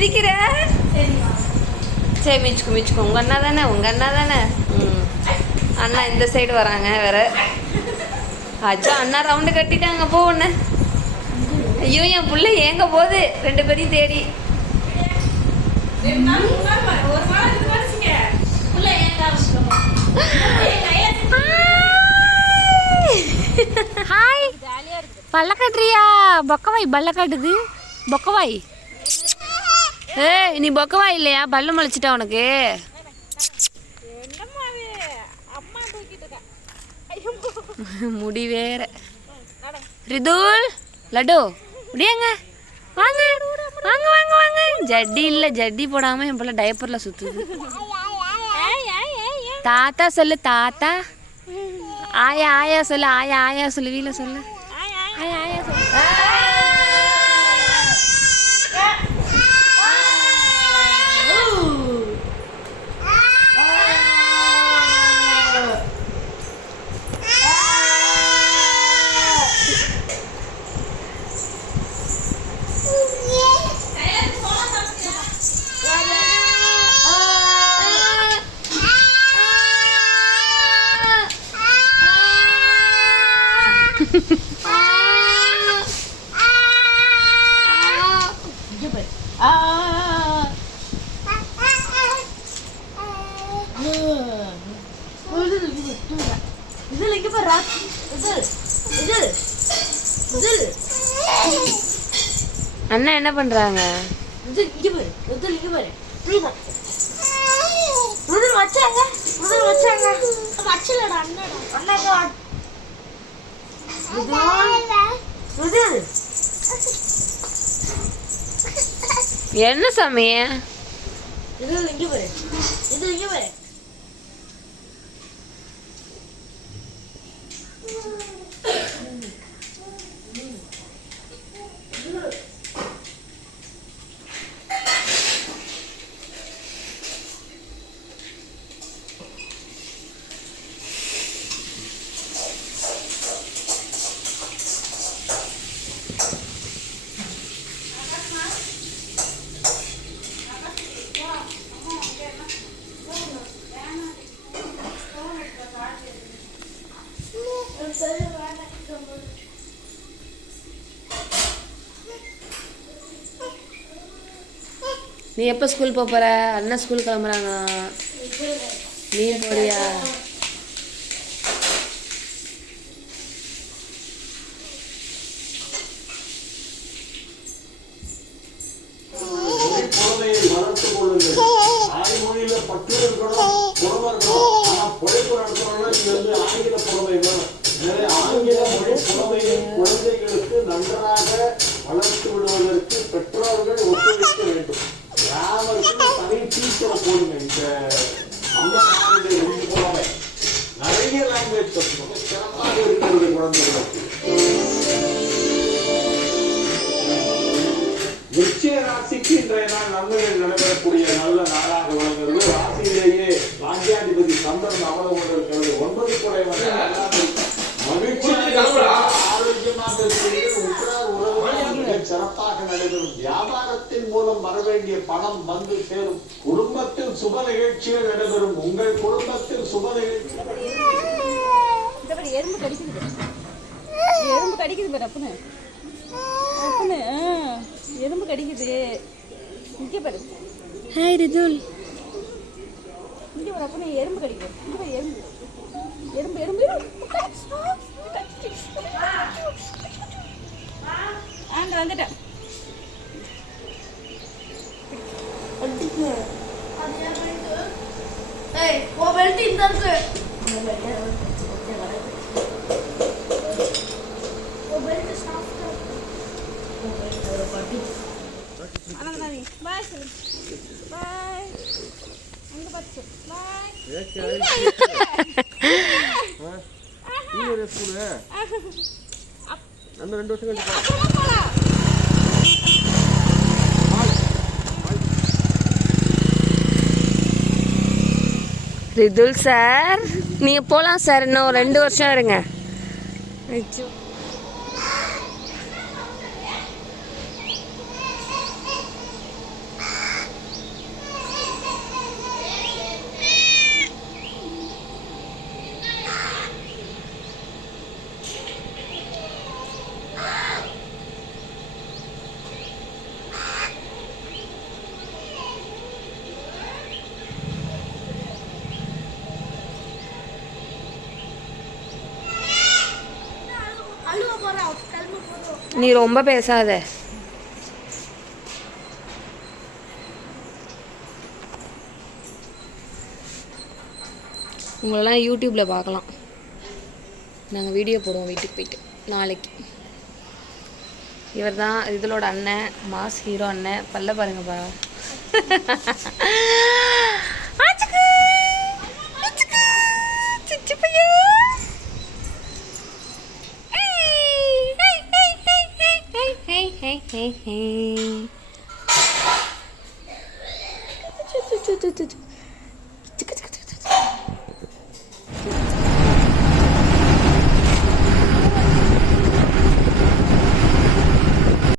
மிதிக்கிற? சரி மிச்சுக்கோ உங்கள் அண்ணா தானே அண்ணா இந்த சைடு வராங்க வேற. அச்சா அண்ணா ரவுண்டு கட்டிட்டாங்க போ ஒன்று. ஐயோ என் பிள்ளை ஏங்க போகுது 2 பேரையும் தேடி. ஹாய் பல்ல கட்டுறியா? பொக்கவாய் பல்ல காட்டுது. பொக்கவாய் நீ பொக்கவாய் இல்லையா? பல்லு முளைச்சிட்டா உனக்கு? முடி வேற. ரிதுல் லட்டு முடியாங்க வாங்க வாங்க வாங்க வாங்க. ஜட்டி இல்லை, ஜட்டி போடாமல் என் பிள்ளை டைப்பரில் சுற்றுது. தாத்தா சொல்லு தாத்தா. ஆயா ஆயா சொல்லு. ஆயா சொல்லு. வீல சொல்லு. ஆயா சொல்லு. அண்ணா என்ன பண்றாங்க? என்ன சாமி? நீ எப்போ ஸ்கூல் போகிற? அண்ணன் ஸ்கூல் கிளம்புறாங்க. நீ போறியா? குழந்தைகளுக்கு நன்றாக வளர்த்து விடுவதற்கு பெற்றோர்கள் ஒத்துழைக்க வேண்டும். தனி டீச்சரை போடுங்க. இந்த அம்மா புலமை நிறைய லாங்குவேஜ் கற்றுக்கணும். சிறப்பாக இருக்கிறது குழந்தைகளுக்கு. நிச்சய ராசிக்கு இன்றைய நாள் நன்மைகள் நடைபெறக்கூடிய நல்ல நாளாக விளங்குகிறது. ராசியிலேயே ராஜ்யாதிபதி சந்திரன் அமர்ந்து கொண்டிருக்கிறது. 9 குறைவன் மகிழ்ச்சியாக ஆரோக்கியமாக இருக்கிறீர்கள். உற்றார் உறவுகள் சிறப்பாக நடைபெறும். வியாபாரத்தின் மூலம் வர வேண்டிய பணம் வந்து சேரும். குடும்பத்தில் சுப நிகழ்ச்சிகள் நடைபெறும். உங்கள் குடும்பத்தில் சுப நிகழ்ச்சி. எறும்பு கடிக்குது பாரு. அப்புன்னு எறும்பு கடிக்குது. இங்கே பாரு. ஹாய் ரிதுல். இங்கே பாரு. அப்புன்னு எறும்பு கடிக்குது. இங்கே பாரு. எறும்பு எறும்பு எறும்பு வந்துட்டேன். பாய் சொல்லு. பாய். அங்க பார்த்து பாய். அந்த 2 வருஷம் கழிச்சு ரிதுல் சார் நீங்கள் போகலாம் சார். இன்னும் 2 வருஷம் இருங்க. நீ ரொம்ப பேசாத. உங்களெல்லாம் யூடியூப்பில் பார்க்கலாம். நாங்கள் வீடியோ போடுவோம் வீட்டுக்கு போயிட்டு நாளைக்கு. இவர் தான் இதோட அண்ணன், மாஸ் ஹீரோ அண்ணன். பல்ல பாருங்கப்பா. Hey.